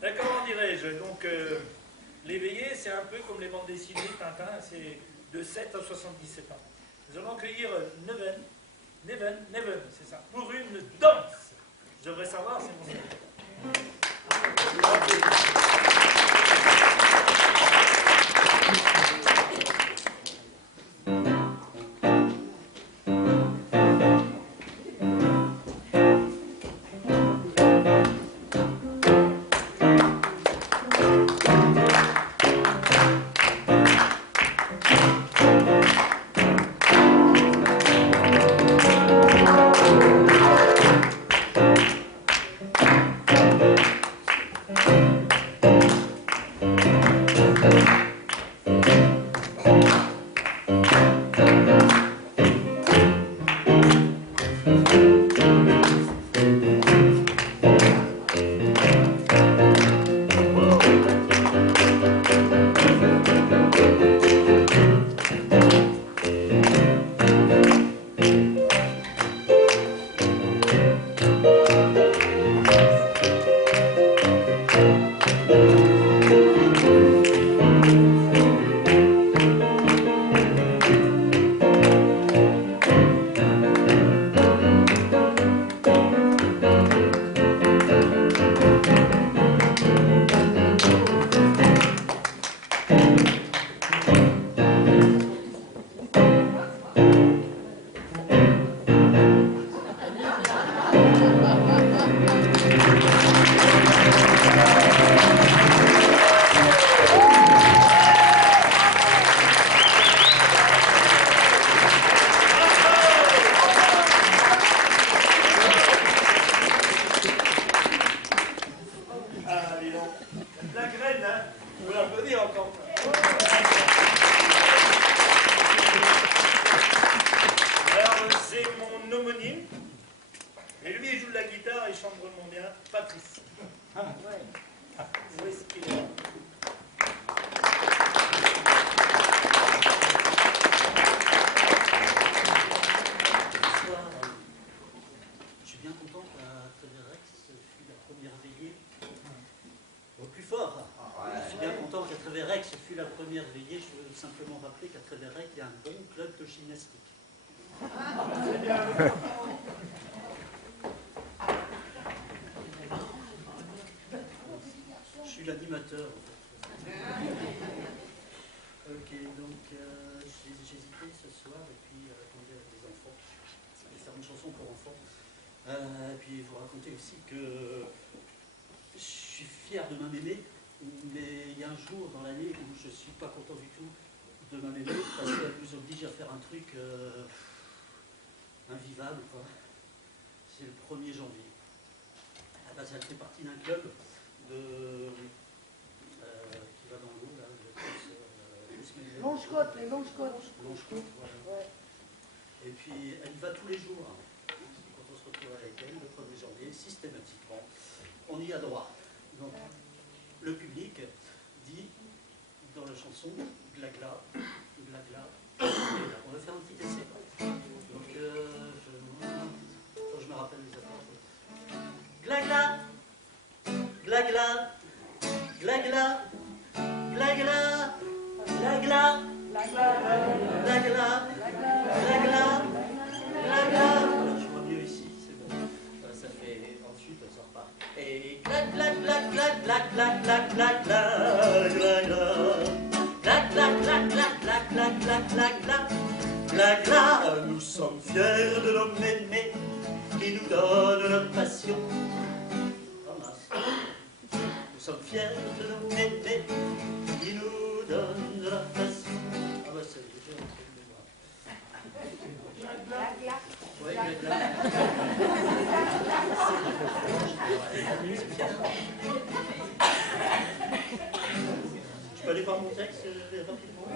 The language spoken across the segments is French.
Comment dirais-je? Donc, les veillées, c'est un peu comme les bandes dessinées, Tintin, c'est de 7 à 77 ans. Nous allons accueillir Neven, c'est ça, pour une danse. Je devrais savoir, c'est mon nom. Je suis l'animateur. Ok, donc j'ai hésité ce soir et puis raconter avec les enfants. Je vais faire une chanson pour enfants. Et puis vous raconter aussi que je suis fier de ma mémé, mais il y a un jour dans l'année où je ne suis pas content du tout de ma mémé parce qu'elle nous oblige à faire un truc invivable, quoi. C'est le 1er janvier. Parce qu'elle fait partie d'un club qui va dans l'eau, là. Longe-Côte, les Longe-Côte. Longe-Côte, voilà. Ouais. Et puis, elle y va tous les jours. Quand on se retrouve avec elle, le 1er janvier, systématiquement, on y a droit. Donc, le public dit, dans la chanson, glagla, glagla, glagla. On va faire un petit essai. Donc, je me rappelle les accords. Glagla, glagla, glagla, glagla, glagla, glagla, glagla, glagla. Je vois mieux ici, c'est bon. Ça fait ensuite, ça repart. Et glag, glag, glag, glag, glag, glag, glag, glag, glag, glag, glag, glag, glag, glag, glag, glag, glag. Glagla, nous sommes fiers de nos mémés qui nous donnent leur passion. Nous sommes fiers de nos mémés qui nous donnent leur passion. Ah bah c'est déjà un truc de moi. Glagla. Oui, glagla. Je peux aller voir mon texte rapidement?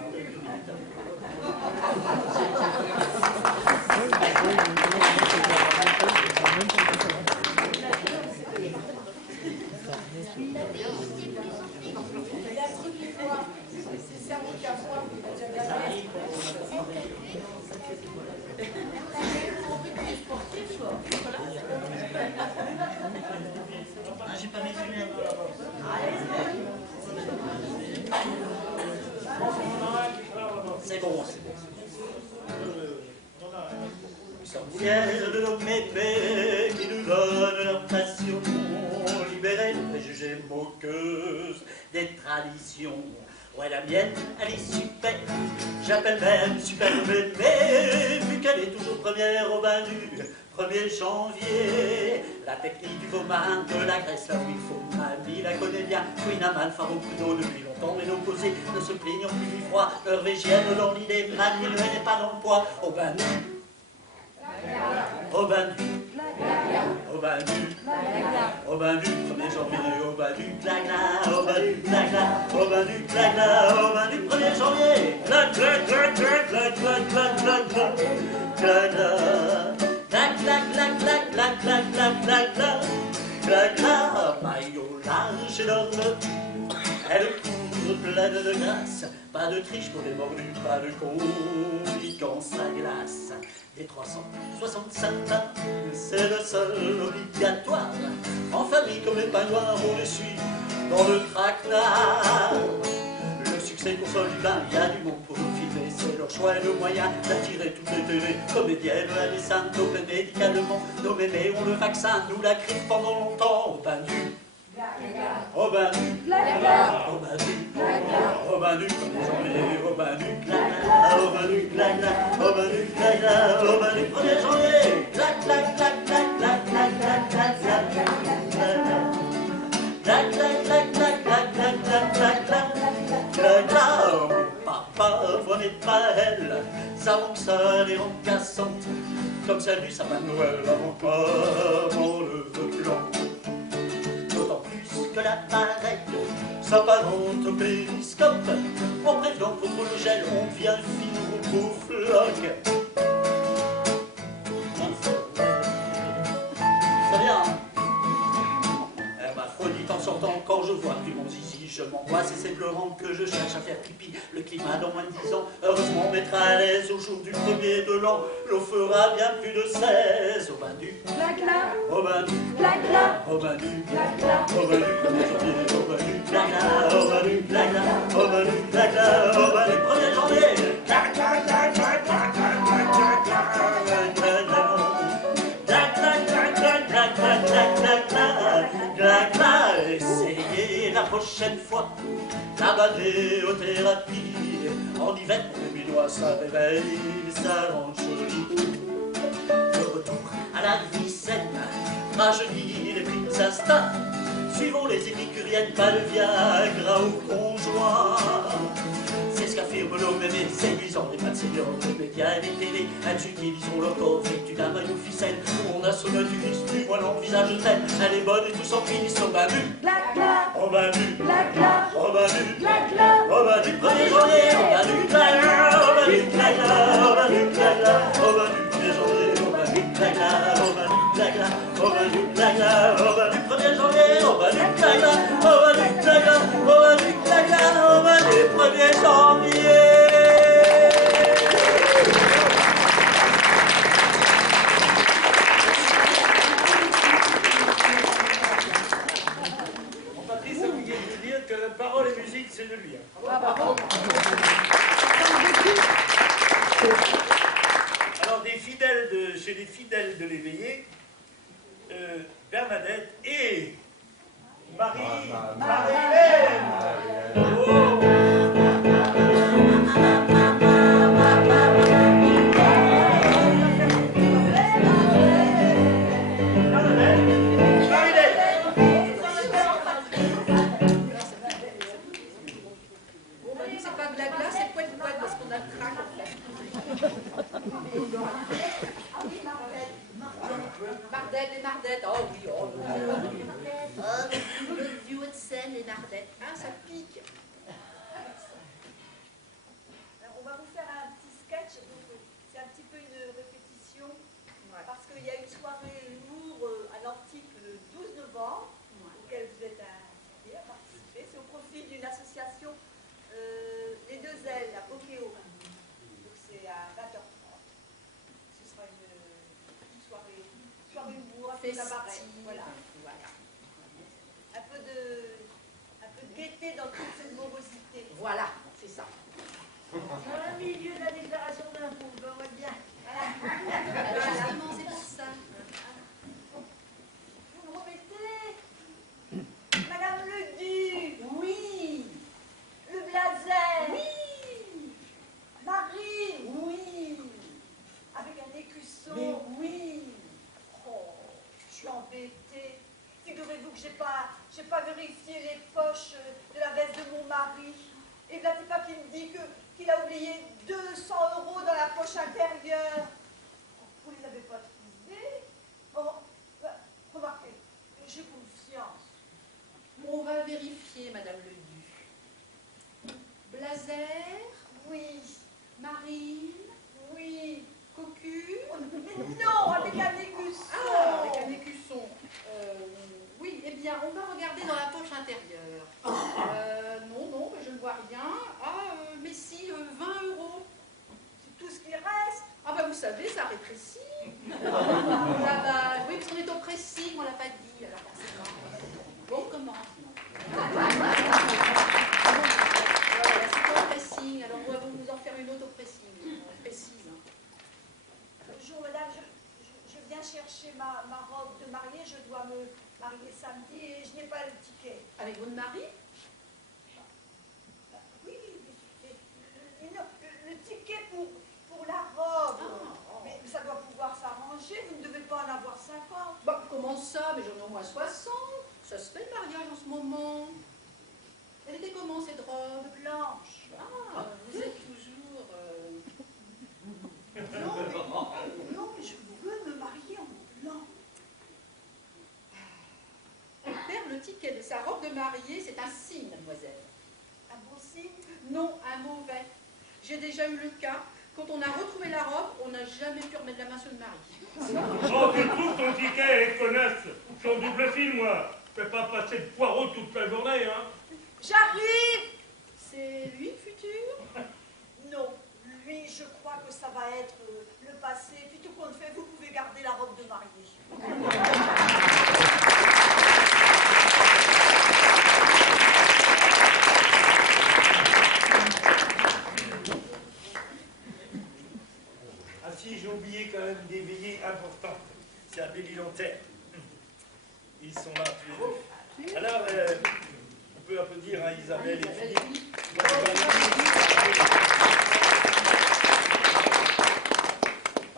pas mes lunettes. C'est bon, c'est bon. Fiers de nos méfaits qui nous donnent leur passion, libérés de préjugés moqueuses des traditions. Ouais, la mienne, elle est super, j'appelle même super mémé, vu qu'elle est toujours première au bain du 1er janvier. La technique du vomin, de la graisse, là où il faut, mamie la connaît bien. Queen Aman, phare au couteau depuis longtemps, mais l'opposé ne se plaignant plus du froid. Norvégienne dans l'idée, mamie, elle n'est pas dans le poids. Au bain du, au bain du, au bain du, au bain du 1er janvier, au bain du glagla, au bain du glagla, au bain du glagla, au bain du 1er janvier. Glag, glag, glag, glag, glag, glag, glag, glag, glag, glagla. Glag, glag, glag, glag, glag, glag, glag, glag, glag, glag, glag, maillot large et énorme, elle court pleine de grâce, pas de triche pour les mordus, pas de confiance à glace. Des 365 pas, c'est le seul obligatoire. En famille comme les pingouins, on les suit dans le traquenard. Le succès console du bain, il y a du monde pour nous filmer. C'est leur choix et le moyen d'attirer toutes les télé comédiennes, la descente, dopées médicalement. Nos mémés ont le vaccin, nous la grippe pendant longtemps. Au bain du, au bain du, au bain du, au bain du 1er janvier, au bain du glagla, au bain du glagla, au bain du glagla, au bain du 1er janvier. Glac, glac, glac, glac, glac, glac, glac, glac, glac, glac, glac, glac, glac, glac, glac, glac, glac, glac, glac, glac. Papa, voix n'est pas elle, ça manque ça les rangs cassantes, comme celle du sapin de Noël avant le blanc. D'autant plus que l'appareil s'apparente au périscope. En prévenant contre le gel, on vient finir au beau floc. C'est bien. Hermaphrodite en sortant, quand je vois plus mon zizi, je m'angoisse et c'est pleurant que je cherche à faire pipi. Le climat dans moins de 10 ans, heureusement mettra à l'aise au jour du 1er de l'an. L'eau fera bien plus de 16 au bain du glagla, au bain du glagla, au bain du glagla, au bain du 1er janvier, au bain du glagla, au bain du glagla, au bain du glagla, au bain du 1er janvier. Essayez la prochaine fois la balnéothérapie. En hiver, pour les Minois, ça réveille, ça rend joli. Le retour à la vie saine rajeunit les primes instincts. Suivons les épicuriennes, pas de Viagra au conjoint. C'est ce qu'affirment nos mémés, séduisant les pas de seniors, les médias et les télés. Elles utiliseront leur corps vêtu d'un maillot ficelle, où on a son naturiste, du voile en visage tel. Elle est bonne et tout s'en finissent au bain du glagla, au bain du glagla, au bain du glagla, au bain du 1er janvier, au bain du glagla, au bain du glagla, au bain du glagla, au bain du 1er janvier, au bain du glagla, au bain du glagla, au bain du glagla, au bain du 1er janvier, au bain du glagla, au bain du glagla, au bain du glagla, au bain du 1er janvier. Patrice a oublié de vous dire que la parole et musique, c'est de lui. Alors, chez les fidèles de l'éveillé, Bernadette et Marie-Hélène. Oh. C'est pas glagla, c'est poète-poète parce qu'on a le crack en fait. Mardette et Mardette, oh oui, oh oui. Le duo de Seine et Mardette, hein, ça pique. Alors, on va vous faire un petit sketch, c'est un petit peu une répétition, parce qu'il y a une soirée humour à l'Antique le 12 novembre, auquel vous êtes invités à participer. C'est au profit d'une association, les deux ailes, à Bochéo. Donc c'est à 20h30. Ce sera une soirée humour, un peu cabaret. Voilà. j'ai pas vérifié les poches de la veste de mon mari. Et là, c'est pas qu'il me dit qu'il a oublié 200 € dans la poche intérieure. Vous les avez pas trouvés? Oh, bah, remarquez, j'ai confiance. On va vérifier, Madame le Duc. Blazer, Oui, Marine, oui. Cocu. Mais non, avec un écusson. Ah, avec un écusson. Oui, eh bien, on va regarder dans la poche intérieure. Non, mais je ne vois rien. Ah, mais si, 20 €. C'est tout ce qui reste. Ah, bah vous savez, ça rétrécit. Ah, bah, oui, parce qu'on est au pressing, on l'a pas dit, alors forcément. Bon, on commence. Voilà, c'est pas au pressing, alors on va vous en faire une autre au pressing. Précise. Bonjour madame, je viens chercher ma robe de mariée, je dois me marier samedi et je n'ai pas le ticket. Avec votre mari? Oui, non, le ticket pour la robe. Mais ça doit pouvoir s'arranger, vous ne devez pas en avoir 50. Bah, comment ça? Mais j'en ai au moins 60. Ça se fait le mariage en ce moment. Elle était comment cette robe? Blanche. Ah, vous êtes toujours... Non, mais je veux me marier en blanc. Perdre le ticket de sa robe de mariée, c'est un signe, mademoiselle. Un bon signe? Non, un mauvais. J'ai déjà eu le cas. Quand on a retrouvé la robe, on n'a jamais pu remettre la main sur le mari. Oh, tu trouves ton ticket, connasse. Je suis en double fil, moi. Je ne vais pas passer de poireau toute la journée, hein. J'arrive! C'est lui le futur? Non, lui, je crois que ça va être le passé. Puis tout compte fait, vous pouvez garder la robe de mariée. Ah si, j'ai oublié quand même des veillées importantes. C'est à Belle-Île-en-Terre. Ils sont là tous les deux. Alors, on peut applaudir à Isabelle et Philippe.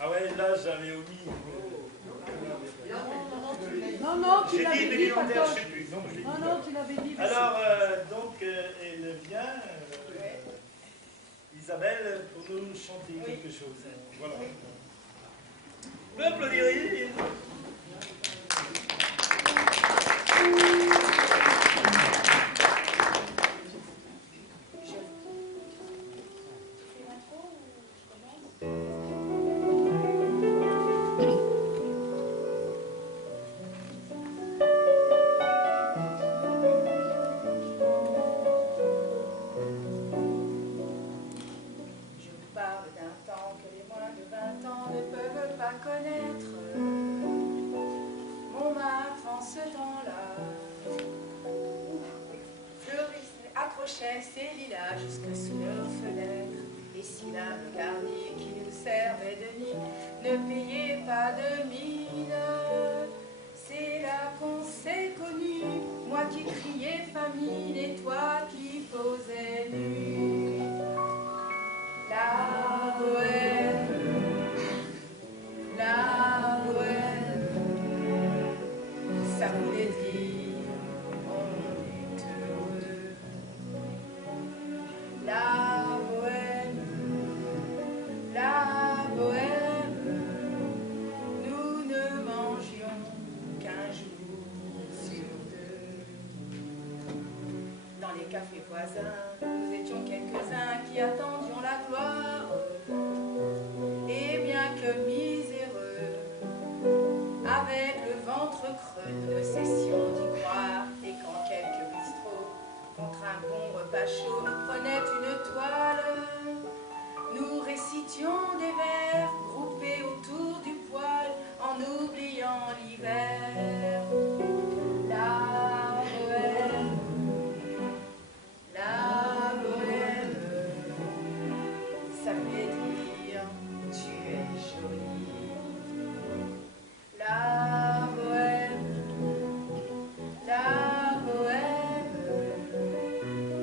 Ah ouais, là j'avais omis. Non, tu J'ai l'avais dit dit, Belle-Île-en-Terre, Patoche. je sais plus. Non, je l'ai dit. Non, tu l'avais dit. Alors, donc, elle vient, Isabelle, pour nous chanter quelque chose. Voilà. On peut applaudir. Ses lilas jusque sous leurs fenêtres. Et si l'âme garnie qui nous servait de nid ne payait pas de mine, c'est là qu'on s'est connus, moi qui criais famine et toi qui posais nu. La bohème, ça voulait dire on est heureux. La bohème, nous ne mangions qu'un jour sur deux. Dans les cafés voisins, nous étions quelques-uns qui attendions la gloire. Et bien que miséreux, avec le ventre creux, nous ne cessions d'y croire. Et quand quelques bistrots, contre un bon repas chaud, nous prenaient une toile, nous récitions des vers groupés autour du poêle en oubliant l'hiver. La bohème, ça voulait dire tu es jolie. La bohème,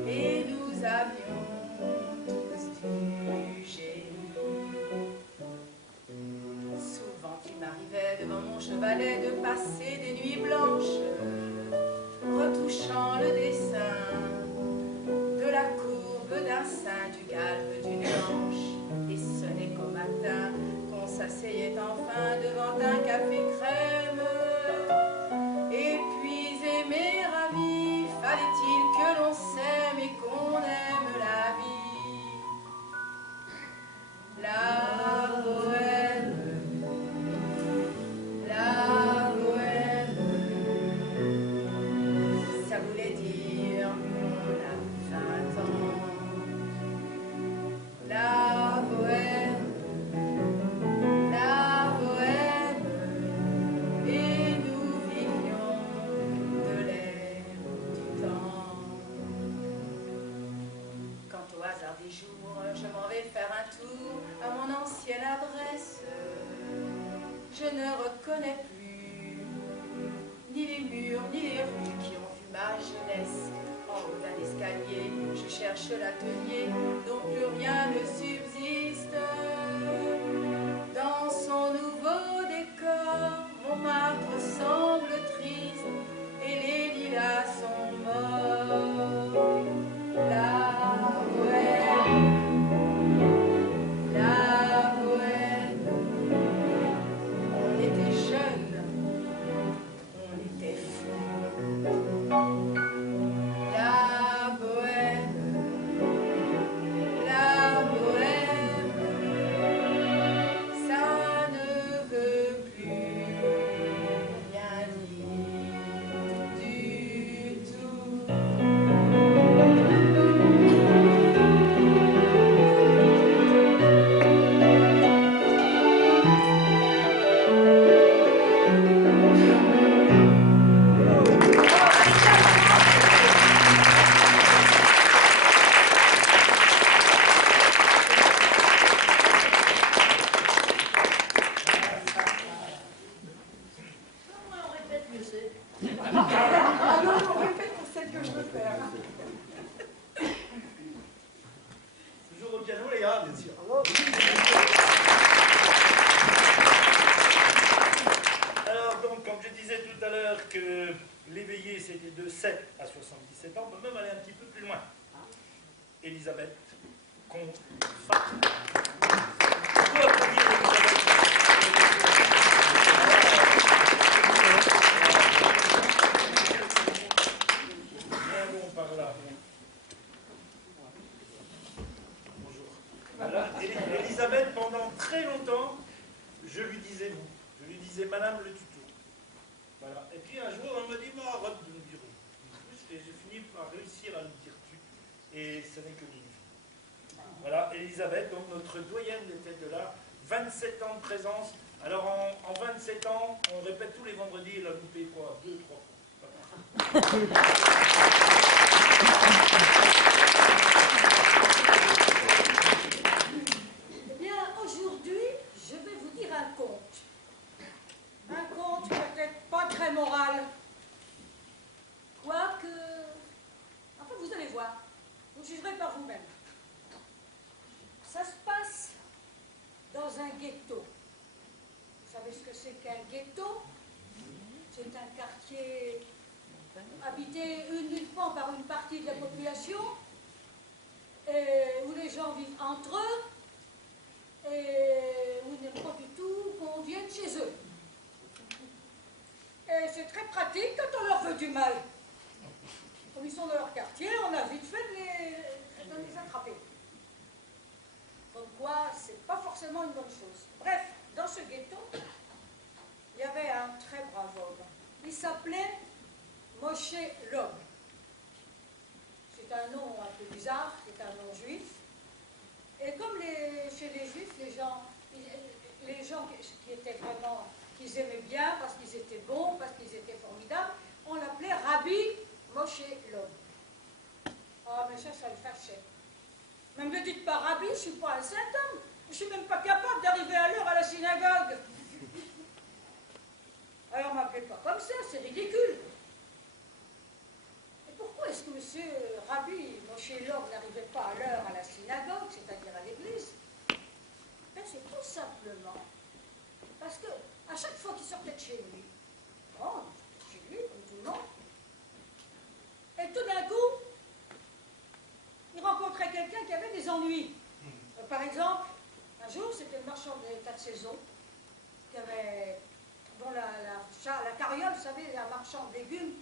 et nous avions tous du génie. Souvent il m'arrivait devant mon chevalet de passer des nuits blanches jour, je m'en vais faire un tour à mon ancienne adresse. Je ne reconnais plus ni les murs, ni les rues qui ont vu ma jeunesse. En haut d'un escalier, je cherche l'atelier dont plus rien ne subsiste. Dans son nouveau décor, Montmartre semble triste et les lilas sont morts. La bohème, on était jeunes, on était fous. La bohème, ça ne veut plus rien dire du tout. On répète mieux c'est. Alors, on répète pour celle que je veux faire. Toujours au piano, les gars, bien sûr. Alors, donc, comme je disais tout à l'heure que l'éveillé, c'était de 7 à 77 ans, on peut même aller un petit peu plus loin. Elisabeth, comte, femme. On peut applaudir Bien bon par là. Bonjour. Voilà. Elisabeth, pendant très longtemps, je lui disais vous. Je lui disais Madame le tuto. Voilà. Et puis un jour, elle me dit, bah, arrête de me dire vous. Et j'ai fini par réussir à me dire tu. Et ce n'est que Lily. Voilà, Elisabeth, donc notre doyenne était de là. 27 ans de présence. Alors en 27 ans, on répète tous les vendredis, elle a loupé quoi 2-3 fois. Eh bien, aujourd'hui, je vais vous dire un conte. Un conte peut-être pas très moral. Quoique... Enfin, vous allez voir. Vous jugerez par vous-même. Ça se passe dans un ghetto. Vous savez ce que c'est qu'un ghetto? C'est un quartier habité uniquement par une partie de la population, et où les gens vivent entre eux, et où il n'aiment pas du tout qu'on vienne chez eux. Et c'est très pratique quand on leur veut du mal. Comme ils sont dans leur quartier, on a vite fait de les attraper. Comme quoi, c'est pas forcément une bonne chose. Bref, dans ce ghetto, il y avait un très brave homme. Il s'appelait Moshe Log. C'est un nom un peu bizarre, c'est un nom juif. Et comme chez les juifs, les gens qui étaient vraiment, qu'ils aimaient bien, parce qu'ils étaient bons, parce qu'ils étaient formidables, on l'appelait Rabbi Moshe Log. Ah, mais ça le fâchait. Ne me dites pas Rabbi, je ne suis pas un saint homme. Je ne suis même pas capable d'arriver à l'heure à la synagogue. Alors, ne m'appelez pas comme ça, c'est ridicule. Et pourquoi est-ce que M. Rabbi Moshe Log n'arrivait pas à l'heure à la synagogue, c'est-à-dire à l'église? Ben, c'est tout simplement parce que à chaque fois qu'il sortait de chez lui, bon, il sortait de chez lui, comme tout le monde, et tout d'un coup, il rencontrait quelqu'un qui avait des ennuis. Par exemple, un jour, c'était le marchand d'état de saison qui avait, dont la carriole, vous savez, un marchand de légumes,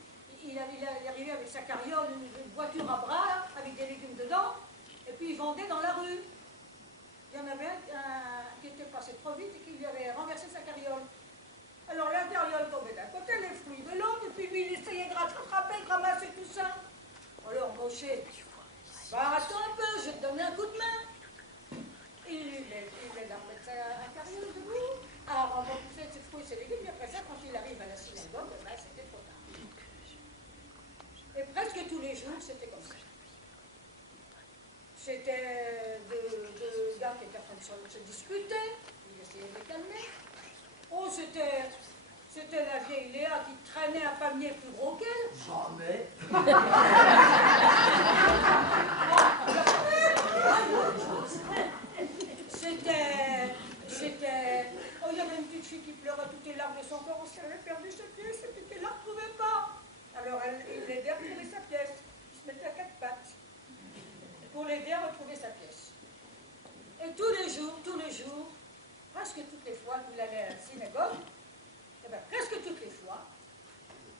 il arrivait avec sa carriole, une voiture à bras, là, avec des légumes dedans, et puis il vendait dans la rue. Il y en avait un qui était passé trop vite et qui lui avait renversé sa carriole. Alors la carriole tombait d'un côté, les fruits de l'autre, et puis lui, il essayait de rattraper, de ramasser tout ça. Alors Moshe, bah attends un peu, je vais te donner un coup de main. Il l'aide à remettre sa carriole debout, à repousser ses fruits et ses légumes, et après ça, quand il arrive à la synagogue, ben, c'était trop tard. Et presque tous les jours, c'était comme ça. C'était se discutaient, il essayait de les calmer. Oh, c'était la vieille Léa qui traînait un panier plus gros qu'elle. Jamais. Oh, il y avait une petite fille qui pleurait toutes les larmes de son corps, elle avait perdu sa pièce et puis qu'elle ne la retrouvait pas. Alors il l'aidait à retrouver sa pièce. Il se mettait à quatre pattes pour l'aider à retrouver sa pièce. Et tous les jours, presque toutes les fois qu'il allait à la synagogue, eh bien, presque toutes les fois,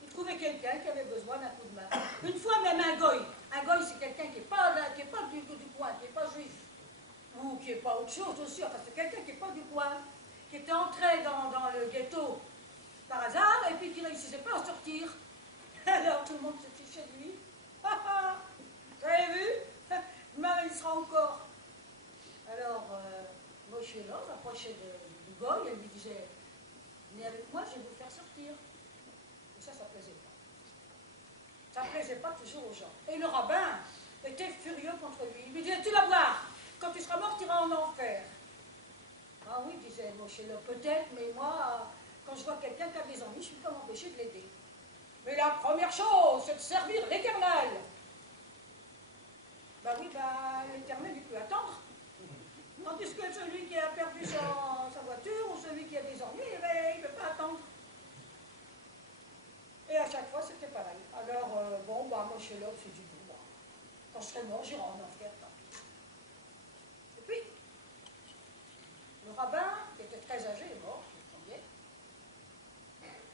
il trouvait quelqu'un qui avait besoin d'un coup de main. Une fois même un goy. Un goy, c'est quelqu'un qui n'est pas du coin, qui n'est pas juif. Ou qui n'est pas autre chose aussi, enfin c'est quelqu'un qui n'est pas du coin, qui était entré dans le ghetto par hasard, et puis qui ne réussissait pas à sortir. Alors tout le monde se fichait de lui. Vous avez vu? Demain il sera encore. Alors, Moshe Lov approchait du goy, elle lui disait, venez avec moi, je vais vous faire sortir. Et ça plaisait pas. Ça plaisait pas toujours aux gens. Et le rabbin était furieux contre lui. Il lui disait, tu vas voir, quand tu seras mort, tu iras en enfer. Ah oui, disait Moshe Lov, peut-être, mais moi, quand je vois quelqu'un qui a des ennuis, je ne peux pas m'empêcher de l'aider. Mais la première chose, c'est de servir l'Éternel. Ben oui, l'Éternel, il peut attendre. Tandis que celui qui a perdu sa voiture ou celui qui a des ennuis, il ne peut pas attendre. Et à chaque fois, c'était pareil. Alors, Moshe Lov s'est dit, bon, quand je serai mort, j'irai en enfer, tant pis. Et puis, le rabbin, qui était très âgé, est mort, je me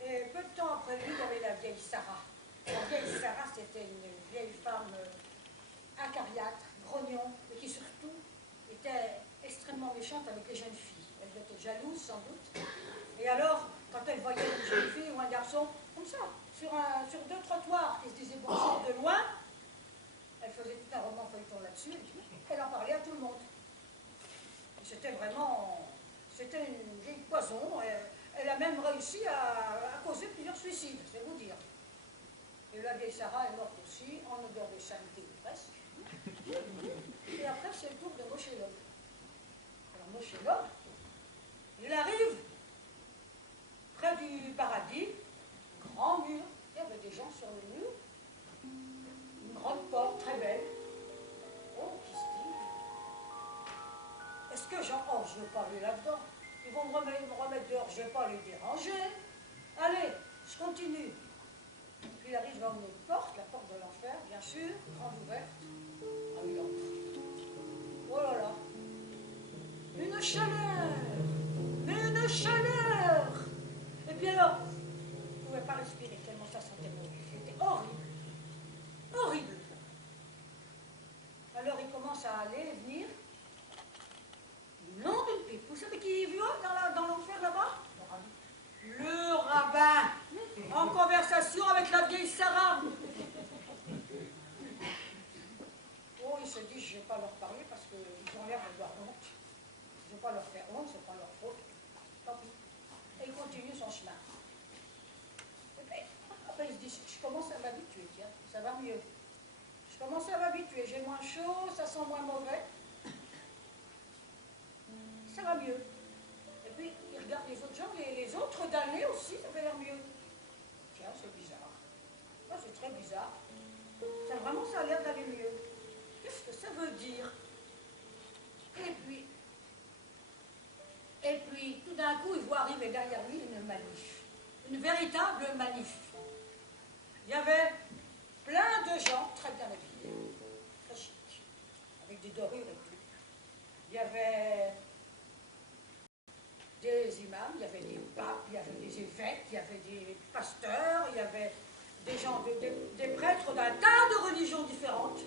et peu de temps après lui, il y avait la vieille Sarah. La vieille Sarah, c'était une vieille femme acariâtre, grognon, mais qui surtout était extrêmement méchante avec les jeunes filles. Elle était jalouse, sans doute. Et alors, quand elle voyait une jeune fille ou un garçon, comme ça, sur deux trottoirs qui se disaient bonjour de loin, elle faisait tout un roman feuilleton là-dessus, et puis elle en parlait à tout le monde. C'était une vieille poison. Elle a même réussi à causer plusieurs suicides, je vais vous dire. Et la vieille Sarah est morte aussi, en odeur de saleté ou presque. Et après, c'est le tour de Moshe Lov. Alors Moshe Lov, il arrive près du paradis, grand mur, il y avait des gens sur le mur, une grande porte très belle. Oh, qui se dit, est-ce que je ne veux pas aller là-dedans? Ils vont me remettre dehors, je ne vais pas les déranger. Allez, je continue. Puis il arrive devant une autre porte, la porte de l'enfer, bien sûr, grande ouverte. Ah oui, il entre. Oh là là. Une chaleur. Une chaleur. Et puis alors, il ne pouvait pas respirer tellement ça sentait mauvais. C'était horrible. Horrible. Alors il commence à aller et venir. Nom d'une pipe. Vous savez qui vit dans l'enfer là-bas? Le rabbin, en conversation avec la vieille Sarah. Oh, il se dit, je ne vais pas leur parler parce qu'ils ont l'air d'avoir honte. Je ne vais pas leur faire honte, ce n'est pas leur faute. Tant pis. Et il continue son chemin. Et puis, après il se dit, je commence à m'habituer, tiens, ça va mieux. Je commence à m'habituer, j'ai moins chaud, ça sent moins mauvais. Ça va mieux. Et puis, il regarde les autres gens, les autres damnés aussi, ça fait l'air mieux. Tiens, c'est bizarre. Oh, c'est très bizarre. Ça a l'air d'aller mieux. Qu'est-ce que ça veut dire? Et puis, tout d'un coup, il voit arriver derrière lui une manif. Une véritable manif. Il y avait plein de gens très bien habillés, très chics, avec des dorures et tout. Il y avait des imams, il y avait des papes, il y avait des évêques, il y avait des pasteurs, il y avait des gens, des prêtres d'un tas de religions différentes,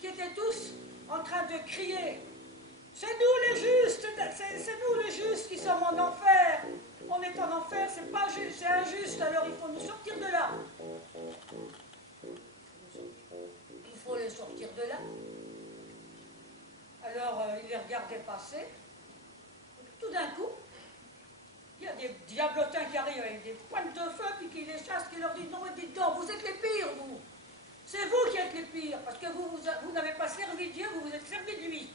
qui étaient tous en train de crier « C'est nous les justes, c'est nous les justes qui sommes en enfer. On est en enfer, c'est pas juste, c'est injuste, alors il faut nous sortir de là. » Il faut les sortir de là. Alors il les regardait passer. Tout d'un coup, il y a des diablotins qui arrivent avec des pointes de feu, puis qui les chassent, qui leur disent « Non, mais dites donc, vous êtes les pires, vous. C'est vous qui êtes les pires, parce que vous n'avez pas servi Dieu, vous vous êtes servi de lui.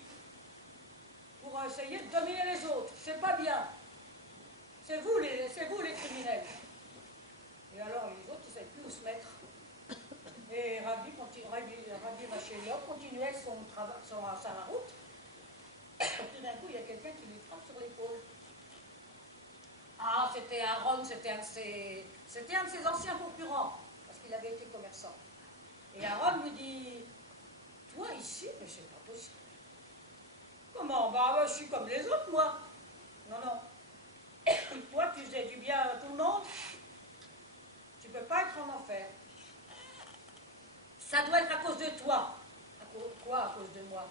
Pour essayer de dominer les autres. C'est pas bien. C'est vous les criminels. Et alors les autres, ils ne savaient plus où se mettre. Et Rabbi Machelov continuait sa route. Tout d'un coup, il y a quelqu'un qui lui frappe sur l'épaule. Ah, c'était Aaron, c'était un de ses anciens concurrents, parce qu'il avait été commerçant. Et Aaron lui dit, toi ici, mais c'est pas possible. Comment? Bah, je suis comme les autres, moi. Non, non. Toi, tu faisais du bien à tout le monde. Tu peux pas être en enfer. Ça doit être à cause de toi. Quoi à cause de moi?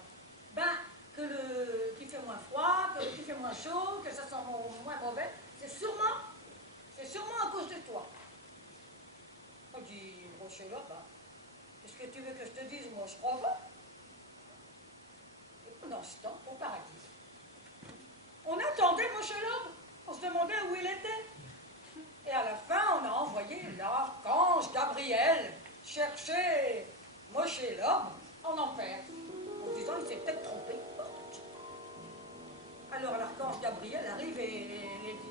Ben, qu'il fait moins froid, qu'il fait moins chaud, que ça sent moins mauvais. C'est sûrement à cause de toi. On dit, Rocher là, ben, qu'est-ce que tu veux que je te dise? Moi, je crois pas. Et pendant ce temps, au paradis, on attendait Moshe-Lob. On se demandait où il était. Et à la fin, on a envoyé l'archange Gabriel chercher Moshe-Lob en enfer. En disant, il s'est peut-être trompé. Alors l'archange Gabriel arrive et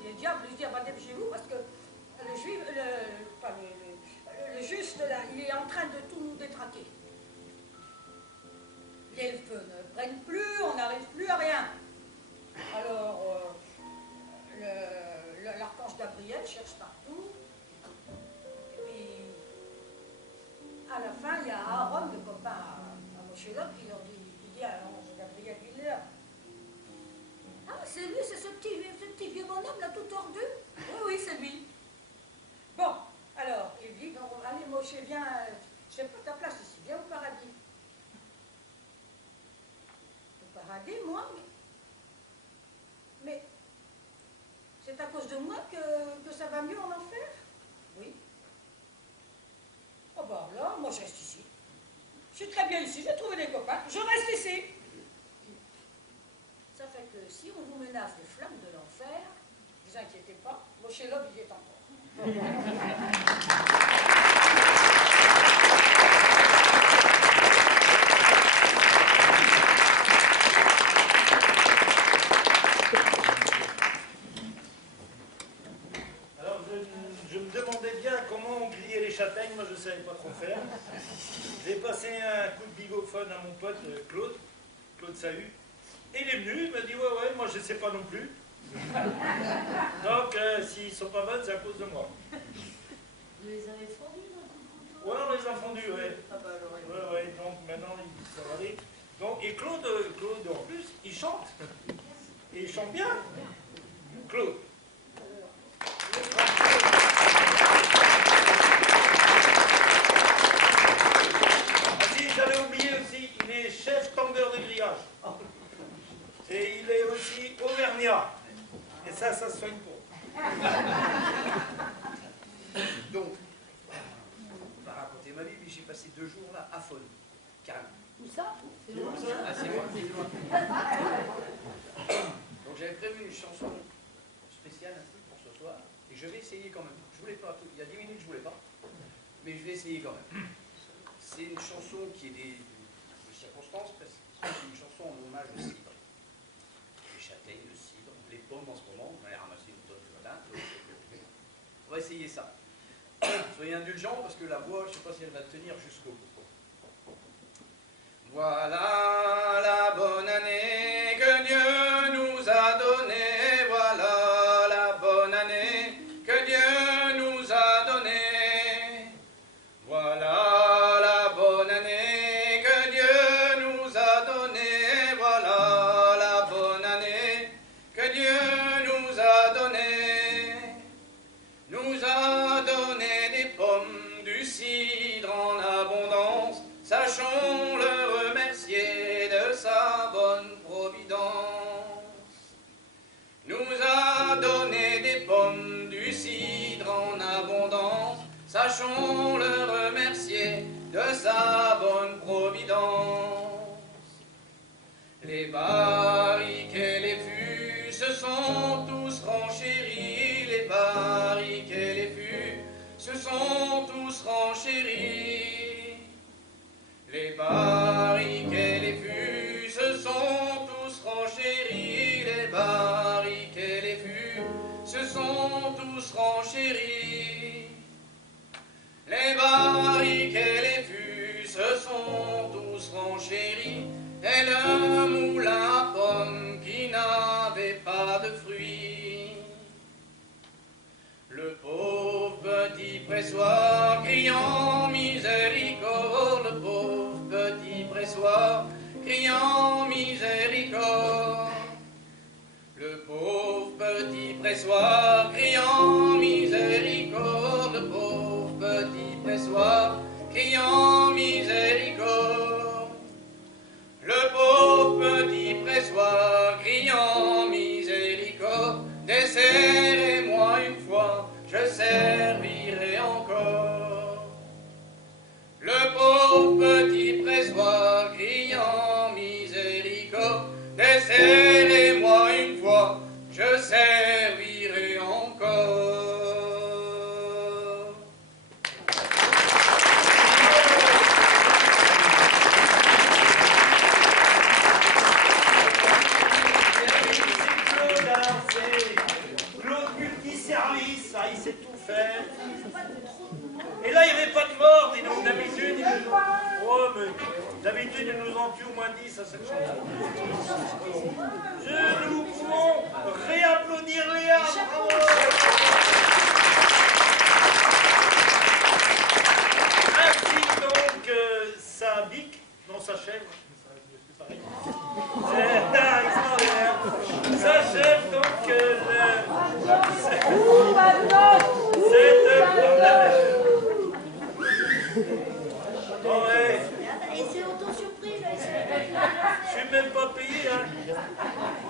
les diables lui disent, chez vous, parce que le juste, là, il est en train de tout nous détraquer. Les feux ne prennent plus, on n'arrive plus à rien. Alors, l'archange Gabriel cherche partout. Et puis, à la fin, il y a Aaron, le copain à Moshe-Lob, qui dit à l'ange Gabriel, il est là. Ah, c'est lui, c'est ce petit vieux bonhomme là, tout tordu. Oui, oui, c'est lui. Bon, alors, il dit, allez, Moshe, viens, je sais pas ta place ici, viens au paradis. Au paradis, moi, mais c'est à cause de moi que ça va mieux en enfer? Oui. Oh ben là, moi je reste ici. Je suis très bien ici, j'ai trouvé des copains, je reste ici. Ça fait que si on vous menace de flammes de l'enfer, ne vous inquiétez pas, Moshe-Lob y est encore. Alors, je me demandais bien comment on grillait les châtaignes, moi je ne savais pas trop faire. J'ai passé un coup de bigophone à mon pote Claude Sahu. Et il est venu, il m'a dit ouais, moi je ne sais pas non plus. Donc s'ils ne sont pas bonnes, c'est à cause de moi. Vous les avez fondus dans le couteau? Ouais, on les a fondus, ouais. Ah bah alors, Ouais, donc maintenant ça va aller. Donc, et Claude en plus, il chante. Et il chante bien. Claude. Ah si, j'avais oublié aussi, il est chef tendeur de grillage. Et il est aussi auvergnat. Et ça se soigne pour. Donc, on va raconter ma vie, puis j'ai passé 2 jours là à Faune, carrément. Où ça? C'est loin. Ah, c'est loin. Donc j'avais prévu une chanson spéciale ainsi pour ce soir, et je vais essayer quand même. Je voulais pas, il y a 10 minutes je voulais pas, mais je vais essayer quand même. C'est une chanson qui est des circonstances, parce que c'est une chanson en hommage au cidre. Les châtaignes, le cidre, les pommes en ce moment, on va les ramasser une tonne ce matin. On va essayer ça. Soyez indulgents parce que la voix, je ne sais pas si elle va tenir jusqu'au bout. Voilà la bonne année que Dieu nous a donnée. Voilà la bonne année que Dieu nous a donnée. Voilà la bonne année que Dieu nous a donnée. Voilà la bonne année que Dieu nous a donnée. Nous a donné des pommes, du cidre en abondance, sachons le remercier de sa bonne providence. Nous a donné des pommes, du cidre en abondance, sachons le remercier de sa bonne providence. Les barriques et les fûts se sont tous renchéris, les barriques et les fûts se sont tous renchéris. Les barriques et les fûts se sont tous renchéris, pressoir, criant miséricorde, pauvre petit pressoir, criant miséricorde. Le pauvre petit pressoir, criant miséricorde, desserrez-moi une fois, je servirai encore. Le pauvre petit pressoir, criant miséricorde, desserrez-moi une fois, je servirai encore. Claude, alors c'est Claude multiservice, ah, il sait tout faire. Et là, il n'y avait pas de mort, dis donc, d'habitude, il nous... Oh, mais d'habitude, il nous en tue au moins 10 à cette chanson. Nous pouvons réapplaudir Léa, bravo. Ainsi donc, ça bique, non, ça chèvre. C'est pareil. C'est extraordinaire. S'achève donc oh ouais. Et c'est auto-surprise, là, Je suis même pas payé, hein.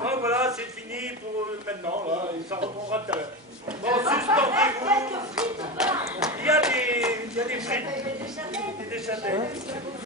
Donc voilà, c'est fini pour maintenant, là, et ça reprendra tout à l'heure.